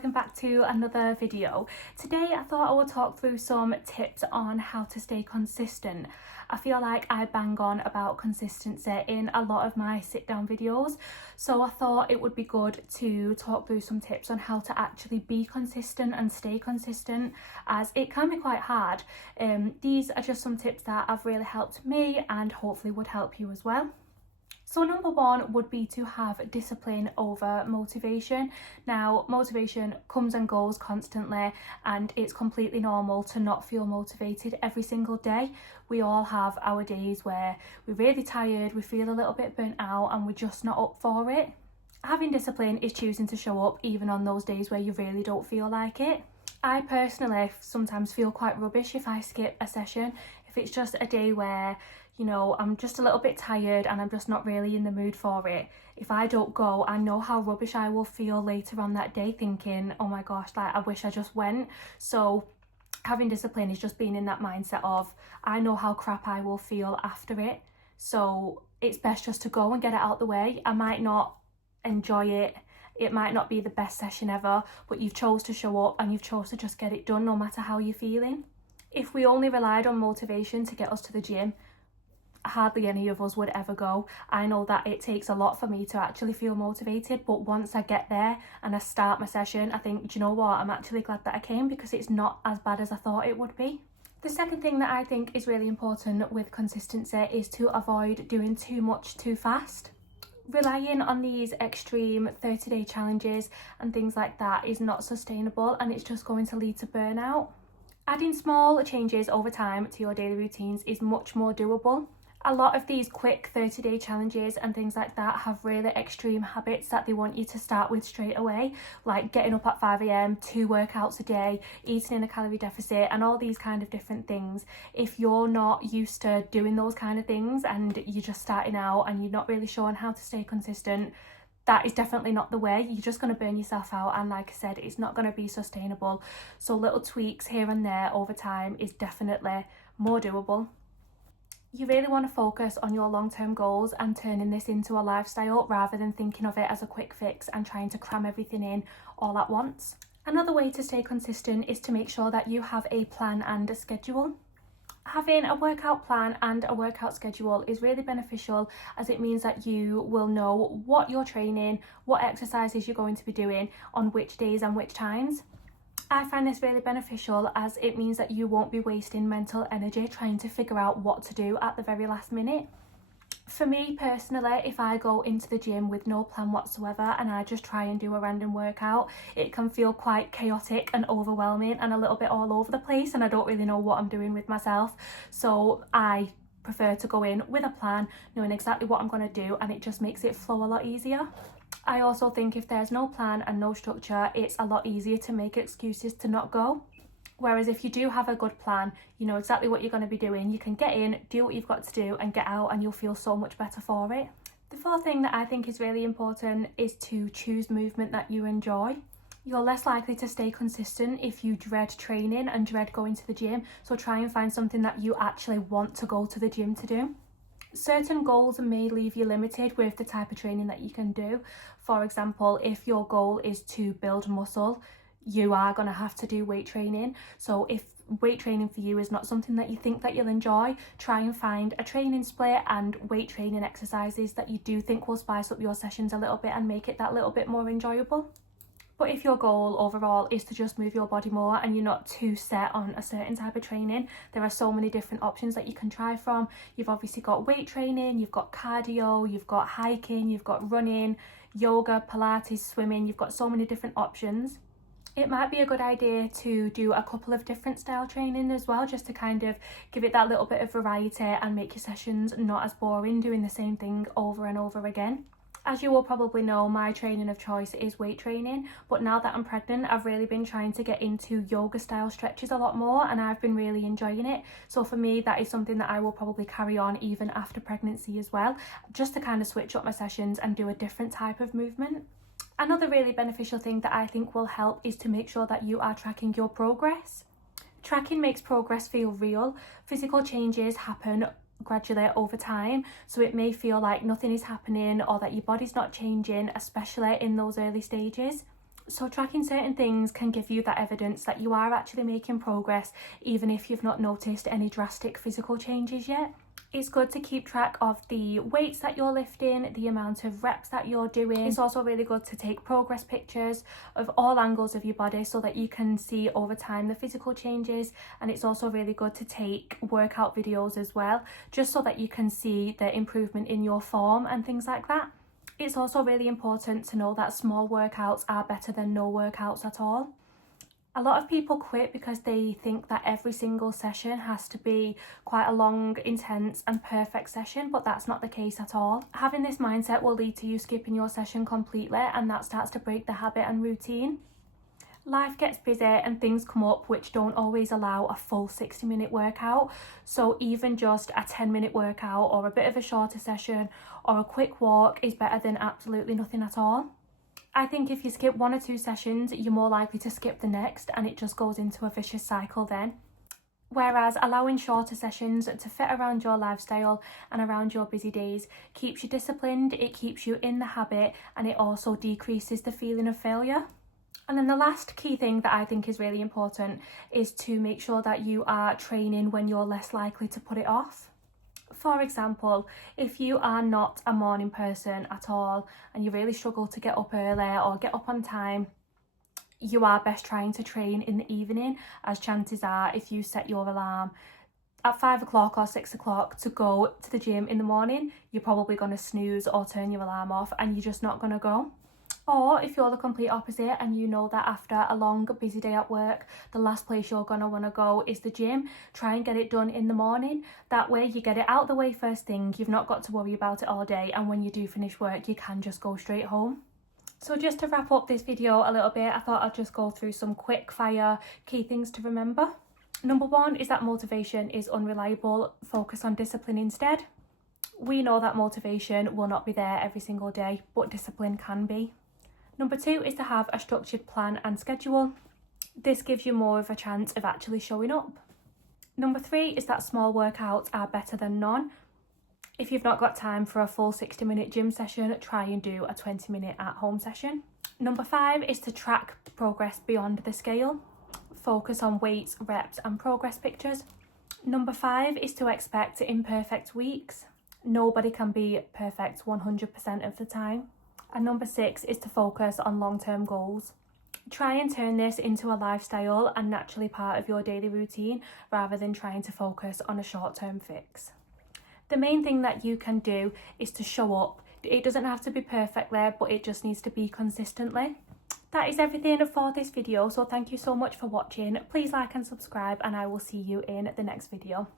welcome back to another video. Today I thought I would talk through some tips on how to stay consistent. I feel like I bang on about consistency in a lot of my sit down videos, so I thought it would be good to talk through some tips on how to actually be consistent and stay consistent, as it can be quite hard. These are just some tips that have really helped me and hopefully would help you as well. So number one would be to have discipline over motivation. Now, motivation comes and goes constantly, and it's completely normal to not feel motivated every single day. We all have our days where we're really tired, we feel a little bit burnt out, and we're just not up for it. Having discipline is choosing to show up even on those days where you really don't feel like it. I personally sometimes feel quite rubbish if I skip a session. If it's just a day where, you know, I'm just a little bit tired and I'm just not really in the mood for it, if I don't go, I know how rubbish I will feel later on that day, thinking, oh my gosh, like I wish I just went. So having discipline is just being in that mindset of, I know how crap I will feel after it, so it's best just to go and get it out the way. I might not enjoy it, it might not be the best session ever, but you've chose to show up and you've chose to just get it done no matter how you're feeling. If we only relied on motivation to get us to the gym, hardly any of us would ever go. I know that it takes a lot for me to actually feel motivated, but once I get there and I start my session, I think, do you know what, I'm actually glad that I came, because it's not as bad as I thought it would be. The second thing that I think is really important with consistency is to avoid doing too much too fast. Relying on these extreme 30-day challenges and things like that is not sustainable, and it's just going to lead to burnout. Adding small changes over time to your daily routines is much more doable. A lot of these quick 30-day challenges and things like that have really extreme habits that they want you to start with straight away, like getting up at 5 a.m, 2 workouts a day, eating in a calorie deficit, and all these kind of different things. If you're not used to doing those kind of things and you're just starting out and you're not really sure on how to stay consistent, that is definitely not the way. You're just going to burn yourself out, and like I said, it's not going to be sustainable. So little tweaks here and there over time is definitely more doable. You really want to focus on your long-term goals and turning this into a lifestyle rather than thinking of it as a quick fix and trying to cram everything in all at once. Another way to stay consistent is to make sure that you have a plan and a schedule. Having a workout plan and a workout schedule is really beneficial, as it means that you will know what you're training, what exercises you're going to be doing on which days and which times. I find this really beneficial, as it means that you won't be wasting mental energy trying to figure out what to do at the very last minute. For me personally, if I go into the gym with no plan whatsoever and I just try and do a random workout, it can feel quite chaotic and overwhelming and a little bit all over the place, and I don't really know what I'm doing with myself. So I prefer to go in with a plan, knowing exactly what I'm going to do, and it just makes it flow a lot easier. I also think if there's no plan and no structure, it's a lot easier to make excuses to not go. Whereas if you do have a good plan, you know exactly what you're going to be doing, you can get in, do what you've got to do and get out, and you'll feel so much better for it. The fourth thing that I think is really important is to choose movement that you enjoy. You're less likely to stay consistent if you dread training and dread going to the gym, so try and find something that you actually want to go to the gym to do. Certain goals may leave you limited with the type of training that you can do. For example, if your goal is to build muscle, you are going to have to do weight training. So if weight training for you is not something that you think that you'll enjoy, try and find a training split and weight training exercises that you do think will spice up your sessions a little bit and make it that little bit more enjoyable. But if your goal overall is to just move your body more and you're not too set on a certain type of training, there are so many different options that you can try from. You've obviously got weight training, you've got cardio, you've got hiking, you've got running, yoga, Pilates, swimming. You've got so many different options. It might be a good idea to do a couple of different style training as well, just to kind of give it that little bit of variety and make your sessions not as boring doing the same thing over and over again. As you will probably know, my training of choice is weight training, but now that I'm pregnant, I've really been trying to get into yoga style stretches a lot more, and I've been really enjoying it. So for me, that is something that I will probably carry on even after pregnancy as well, just to kind of switch up my sessions and do a different type of movement. Another really beneficial thing that I think will help is to make sure that you are tracking your progress. Tracking makes progress feel real. Physical changes happen gradually over time, so it may feel like nothing is happening or that your body's not changing, especially in those early stages. So tracking certain things can give you that evidence that you are actually making progress, even if you've not noticed any drastic physical changes yet. It's good to keep track of the weights that you're lifting, the amount of reps that you're doing. It's also really good to take progress pictures of all angles of your body so that you can see over time the physical changes. And it's also really good to take workout videos as well, just so that you can see the improvement in your form and things like that. It's also really important to know that small workouts are better than no workouts at all. A lot of people quit because they think that every single session has to be quite a long, intense and perfect session, but that's not the case at all. Having this mindset will lead to you skipping your session completely, and that starts to break the habit and routine. Life gets busy and things come up which don't always allow a full 60-minute workout, so even just a 10-minute workout or a bit of a shorter session or a quick walk is better than absolutely nothing at all. I think if you skip 1 or 2 sessions, you're more likely to skip the next, and it just goes into a vicious cycle then. Whereas allowing shorter sessions to fit around your lifestyle and around your busy days keeps you disciplined, it keeps you in the habit, and it also decreases the feeling of failure. And then the last key thing that I think is really important is to make sure that you are training when you're less likely to put it off. For example, if you are not a morning person at all and you really struggle to get up early or get up on time, you are best trying to train in the evening, as chances are if you set your alarm at 5 o'clock or 6 o'clock to go to the gym in the morning, you're probably going to snooze or turn your alarm off and you're just not going to go. Or if you're the complete opposite and you know that after a long busy day at work, the last place you're going to want to go is the gym, try and get it done in the morning. That way you get it out the way first thing, you've not got to worry about it all day, and when you do finish work you can just go straight home. So just to wrap up this video a little bit, I thought I'd just go through some quick fire key things to remember. Number 1 is that motivation is unreliable. Focus on discipline instead. We know that motivation will not be there every single day, but discipline can be. Number 2 is to have a structured plan and schedule. This gives you more of a chance of actually showing up. Number 3 is that small workouts are better than none. If you've not got time for a full 60-minute gym session, try and do a 20-minute at-home session. Number 5 is to track progress beyond the scale. Focus on weights, reps and progress pictures. Number 5 is to expect imperfect weeks. Nobody can be perfect 100% of the time. And number 6 is to focus on long-term goals. Try and turn this into a lifestyle and naturally part of your daily routine rather than trying to focus on a short-term fix. The main thing that you can do is to show up. It doesn't have to be perfect there, but it just needs to be consistently. That is everything for this video, so thank you so much for watching. Please like and subscribe, and I will see you in the next video.